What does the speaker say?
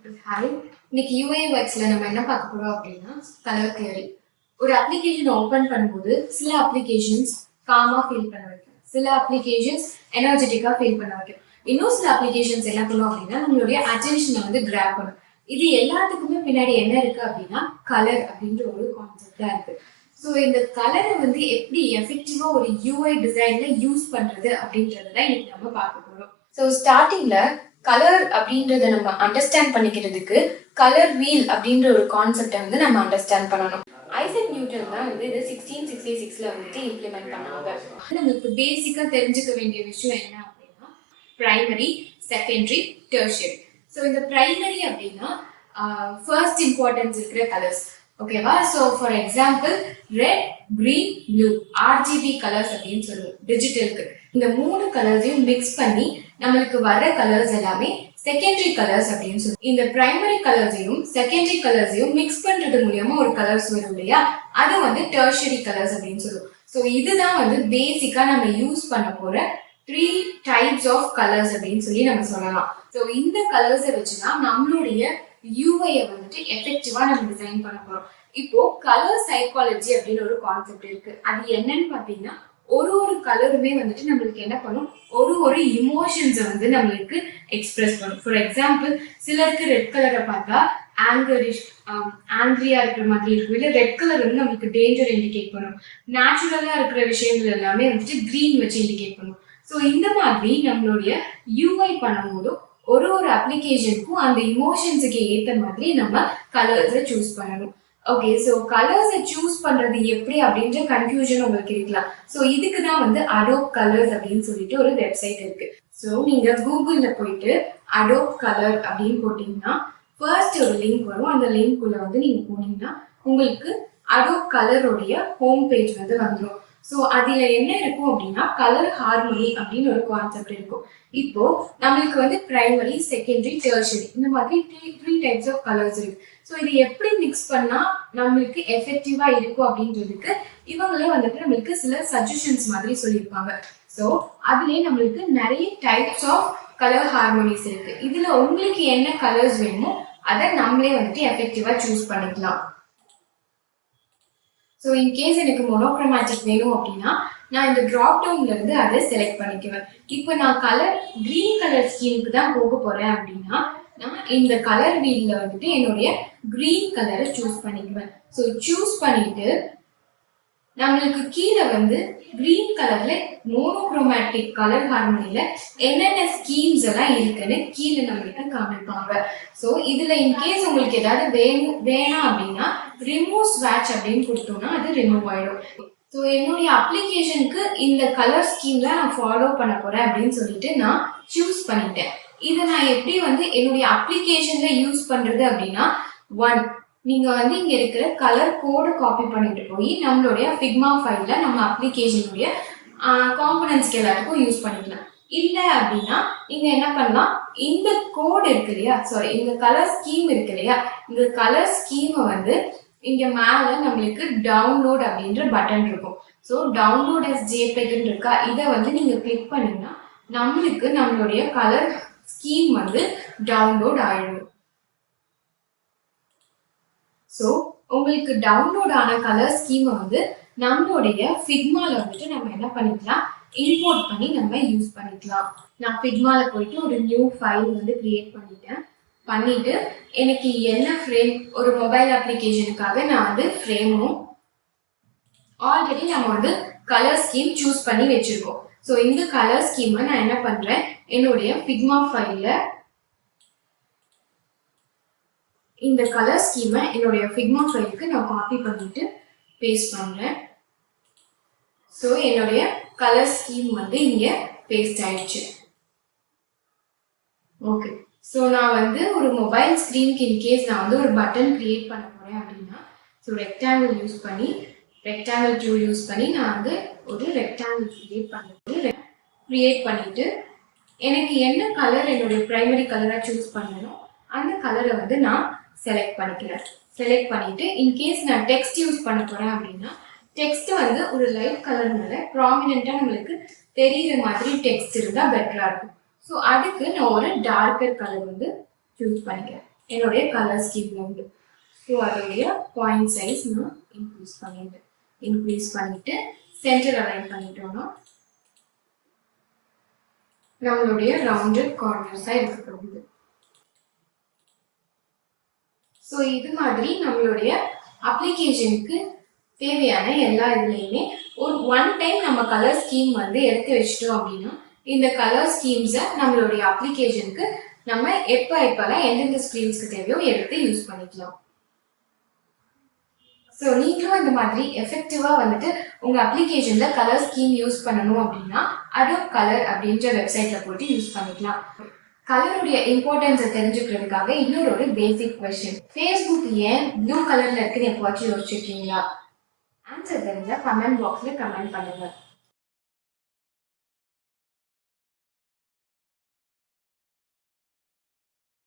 Hi, இன்னைக்கு UIUXல நம்ம என்ன பார்க்க போறோம் அப்படின்னா கலர் தியரி. ஒரு அப்ளிகேஷன் ஓபன் பண்ணும்போது சில அப்ளிகேஷன்ஸ் காமா ஃபீல் பண்ண வைக்கும், சில அப்ளிகேஷன்ஸ் எனர்ஜெட்டிக்கா ஃபீல் பண்ண வைக்கும், இன்னும் சில அப்ளிகேஷன்ஸ் என்ன பண்ணும் அப்படின்னா நம்மளுடைய அட்டென்ஷனை வந்து கிராப் பண்ணும். இது எல்லாத்துக்குமே பின்னாடி என்ன இருக்கு அப்படின்னா கலர் அப்படின்ற ஒரு கான்செப்ட் தான் இருக்கு. ஸோ இந்த கலரை வந்து எப்படி எஃபெக்டிவா ஒரு UI டிசைன்ல யூஸ் பண்றது அப்படின்றத இன்னைக்கு நம்ம பார்க்க போறோம். ஸோ ஸ்டார்டிங்ல கலர் அப்படின்றத நம்ம அண்டர்ஸ்டாண்ட் பண்ணிக்கிறதுக்கு கலர் வீல் அப்படின்ற ஒரு கான்செப்டை வந்து நம்ம அண்டர்ஸ்டாண்ட் பண்ணணும். ஐசக் நியூட்டன் தான் வந்து இது 1666ல வந்துட்டு இம்ப்ளிமெண்ட் பண்ணாங்க. நம்மளுக்கு பேசிக்கா தெரிஞ்சுக்க வேண்டிய விஷயம் என்ன அப்படின்னா பிரைமரி, செகண்டரி, டெர்ஷியரி. ஸோ இந்த பிரைமரி அப்படின்னா ஃபர்ஸ்ட் இம்பார்ட்டன்ஸ் இருக்கிற கலர்ஸ், ஓகேவா? So for example red, green, blue, RGB colours அப்படின்னு சொல்லுவோம் டிஜிட்டலுக்கு. இந்த 3 கலர்ஸையும் மிக்ஸ் பண்ணி நம்மளுக்கு வர கலர்ஸ் எல்லாமே செகண்டரி கலர்ஸ் அப்படின்னு சொல்லுவோம். இந்த பிரைமரி கலர்ஸையும் செகண்டரி கலர்ஸையும் மிக்ஸ் பண்றது மூலியமா ஒரு கலர்ஸ் வரும் இல்லையா, அது வந்து டெர்ஷியரி கலர்ஸ் அப்படின்னு சொல்லுவோம். ஸோ இதுதான் வந்து பேசிக்கா நம்ம யூஸ் பண்ண போற 3 டைப்ஸ் ஆஃப் கலர்ஸ் அப்படின்னு சொல்லி நம்ம சொல்லலாம். ஸோ இந்த கலர்ஸை வச்சுதான் நம்மளுடைய யூஐயை வந்துட்டு எஃபெக்டிவா நம்ம டிசைன் பண்ண போறோம். இப்போ கலர் சைக்காலஜி அப்படின்னு ஒரு கான்செப்ட் இருக்கு. அது என்னன்னு பாத்தீங்கன்னா ஒரு கலருமே வந்துட்டு நம்மளுக்கு என்ன பண்ணும், ஒரு இமோஷன்ஸை வந்து நம்மளுக்கு எக்ஸ்பிரஸ் பண்ணும். ஃபார் எக்ஸாம்பிள் சிலருக்கு ரெட் கலரை பார்த்தா ஆங்கிரியா இருக்கிற மாதிரி இருக்கும், இல்லை ரெட் கலர் வந்து நம்மளுக்கு டேஞ்சர் இண்டிகேட் பண்ணும். நேச்சுரலா இருக்கிற விஷயங்கள் எல்லாமே வந்துட்டு கிரீன் வச்சு இண்டிகேட் பண்ணும். ஸோ இந்த மாதிரி நம்மளுடைய யூஐ பண்ணும்போது ஒரு அப்ளிகேஷனுக்கும் அந்த இமோஷன்ஸுக்கு ஏற்ற மாதிரி நம்ம கலர்ஸை சூஸ் பண்ணணும். ஓகே, ஸோ கலர்ஸை சூஸ் பண்றது எப்படி அப்படின்ற கன்ஃபியூஷன் உங்களுக்கு இருக்கலாம். ஸோ இதுக்கு தான் வந்து அடோப் கலர்ஸ் அப்படின்னு சொல்லிட்டு ஒரு வெப்சைட் இருக்கு. ஸோ நீங்க கூகுள்ல போயிட்டு அடோப் கலர் அப்படின்னு போட்டீங்கன்னா ஃபர்ஸ்ட் ஒரு லிங்க் வரும். அந்த லிங்க் உள்ள வந்து நீங்க போனீங்கன்னா உங்களுக்கு அடோப் கலருடைய ஹோம் பேஜ் வந்து வந்துடும். ஸோ அதுல என்ன இருக்கும் அப்படின்னா கலர் ஹார்மனி அப்படின்னு ஒரு கான்செப்ட் இருக்கும். இப்போ நம்மளுக்கு வந்து பிரைமரி, செகண்டரி, டெர்ஷரி இந்த மாதிரி 3 டைப்ஸ் ஆஃப் கலர்ஸ் இருக்கு. ஸோ இது எப்படி மிக்ஸ் பண்ணா நம்மளுக்கு எஃபெக்டிவா இருக்கும் அப்படின்றதுக்கு இவங்களே வந்துட்டு நம்மளுக்கு சில சஜஷன்ஸ் மாதிரி சொல்லியிருப்பாங்க. ஸோ அதுலேயே நம்மளுக்கு நிறைய டைப்ஸ் ஆஃப் கலர் ஹார்மோனிஸ் இருக்கு. இதுல உங்களுக்கு என்ன கலர்ஸ் வேணுமோ அதை நம்மளே வந்துட்டு எஃபெக்டிவா சூஸ் பண்ணிக்கலாம். ஸோ இன்கேஸ் எனக்கு மோனோக்ரோமேட்டிக் வேணும் அப்படின்னா நான் இந்த ட்ராப் டவுன்ல இருந்து அதை செலக்ட் பண்ணிக்குவேன். இப்போ நான் கலர் கிரீன் கலர் ஸ்கீமுக்கு தான் போக போறேன் அப்படின்னா நான் இந்த கலர் வீல்ல வந்துட்டு என்னுடைய கிரீன் கலரை சூஸ் பண்ணிக்குவேன். ஸோ சூஸ் பண்ணிட்டு நம்மளுக்கு கீழே வந்து கிரீன் கலர்ல மோனோக்ரோமேட்டிக் கலர் ஹார்மோனியில என்னென்ன ஸ்கீம்ஸ் எல்லாம் இருக்குன்னு கீழே நம்மளுக்கு காமிப்பாங்க. ஸோ இதுல இன்கேஸ் உங்களுக்கு ஏதாவது வேணாம் அப்படின்னா ரிமூவ் ஸ்வாட்ச் அப்படின்னு கொடுத்தோம்னா அது ரிமூவ் ஆயிடும். ஸோ என்னுடைய அப்ளிகேஷனுக்கு இந்த கலர் ஸ்கீம் தான் நான் ஃபாலோ பண்ண போறேன் அப்படின்னு சொல்லிட்டு நான் சூஸ் பண்ணிட்டேன். இதை நான் எப்படி வந்து என்னுடைய அப்ளிகேஷன்ல யூஸ் பண்றது அப்படின்னா, 1 நீங்க வந்து இங்க இருக்கிற கலர் கோடை காப்பி பண்ணிட்டு போய் நம்மளுடைய ஃபிக்மா ஃபைல்ல நம்ம அப்ளிகேஷனுடைய காம்பனன்ட்ஸ்க்கு எல்லாத்துக்கும் யூஸ் பண்ணிக்கலாம். இல்லை அப்படின்னா நீங்க என்ன பண்ணலாம், இந்த கோட் இருக்கு இல்லையா, சாரி இந்த கலர் ஸ்கீம் இருக்கு இல்லையா, இந்த கலர் ஸ்கீமை வந்து இங்க மேல நம்மளுக்கு டவுன்லோட் அப்படின்ற பட்டன் இருக்கும். ஸோ டவுன்லோட் as JPEG இருக்கா, இதை வந்து நீங்க கிளிக் பண்ணீங்கன்னா நம்மளுக்கு நம்மளுடைய கலர் ஸ்கீம் வந்து டவுன்லோட் ஆயிடும். ஸோ உங்களுக்கு டவுன்லோட் ஆன கலர் ஸ்கீமை வந்து நம்மளுடைய ஃபிக்மால வந்துட்டு நம்ம என்ன பண்ணிக்கலாம், இம்போர்ட் பண்ணி நம்ம யூஸ் பண்ணிக்கலாம். நான் ஃபிக்மால போயிட்டு ஒரு நியூ ஃபைல் வந்து கிரியேட் பண்ணிட்டு எனக்கு என்ன ஃப்ரேம், ஒரு மொபைல் அப்ளிகேஷனுக்காக நான் வந்து ஃப்ரேமும் ஆல்ரெடி நம்ம வந்து கலர் ஸ்கீம் சூஸ் பண்ணி வச்சிருக்கோம். ஸோ இந்த கலர் ஸ்கீமை நான் என்ன பண்றேன், என்னுடைய ஃபிக்மா ஃபைல்ல இந்த கலர் ஸ்கீமை என்னுடைய ஃபிக்மா ஃபைலுக்கு நான் காப்பி பண்ணிட்டு பேஸ்ட் பண்றேன். ஸோ என்னுடைய கலர் ஸ்கீம் வந்து இங்க பேஸ்ட் ஆயிடுச்சு. ஓகே, ஸோ நான் வந்து ஒரு மொபைல் ஸ்க்ரீனுக்கு இன்கேஸ் நான் வந்து ஒரு பட்டன் கிரியேட் பண்ண போறேன் அப்படின்னா, ஸோ ரெக்டாங்கிள் யூஸ் பண்ணி ரெக்டாங்கிள் டூல் யூஸ் பண்ணி நான் வந்து ஒரு ரெக்டாங்கிள் கிரியேட் பண்ணிட்டு எனக்கு என்ன கலர் என்னுடைய பிரைமரி கலராக சூஸ் பண்ணணும் அந்த கலரை வந்து நான் செலக்ட் பண்ணிக்கிறேன். செலக்ட் பண்ணிட்டு இன்கேஸ் நான் டெக்ஸ்ட் யூஸ் பண்ண போறேன் அப்படின்னா டெக்ஸ்ட் வந்து ஒரு லைட் கலர்னால ப்ராமினெண்டா நம்மளுக்கு தெரியுற மாதிரி டெக்ஸ்ட் இருந்தால் பெட்டரா இருக்கும். ஸோ அதுக்கு நான் ஒரு டார்க்கர் கலர் வந்து சூஸ் பண்ணிக்கிறேன். என்னுடைய கலர் ஸ்கீம்ல இருந்து. ஸோ அதோடைய பாயிண்ட் சைஸ் நான் இன்க்ரீஸ் பண்ணிட்டு சென்டர் அலைன் பண்ணிட்டோம்னா நம்மளுடைய ரவுண்டட் கார்னர்ஸாக இருக்கப்படுது. ஸோ இது மாதிரி நம்மளுடைய அப்ளிகேஷனுக்கு தேவையான எல்லா இதுலேயுமே ஒரு ஒன் டைம் நம்ம கலர் ஸ்கீம் வந்து எடுத்து வச்சிட்டோம் அப்படின்னா இந்த கலர் ஸ்கீம்ஸை நம்மளுடைய அப்ளிகேஷனுக்கு நம்ம எப்பெல்லாம் எந்தெந்த ஸ்க்ரீன்ஸ்க்கு தேவையோ எடுத்து யூஸ் பண்ணிக்கலாம். ஸோ நீங்களும் இந்த மாதிரி எஃபெக்டிவாக வந்துட்டு உங்கள் அப்ளிகேஷனில் கலர் ஸ்கீம் யூஸ் பண்ணணும் அப்படின்னா அடோப் கலர் அப்படின்ற வெப்சைட்டில் போட்டு யூஸ் பண்ணிக்கலாம். கலருடைய இம்பார்ட்டன்ஸை தெரிஞ்சுக்கிறதுக்காக இன்னொரு பேசிக் கொஸ்டின், ஃபேஸ்புக் ஏன் ப்ளூ கலரில் இருக்குன்னு எப்போவாச்சும் யோசிச்சிருக்கீங்களா? ஆன்சர் தெரிஞ்சா கமெண்ட் பாக்ஸில் கமெண்ட் பண்ணுங்க.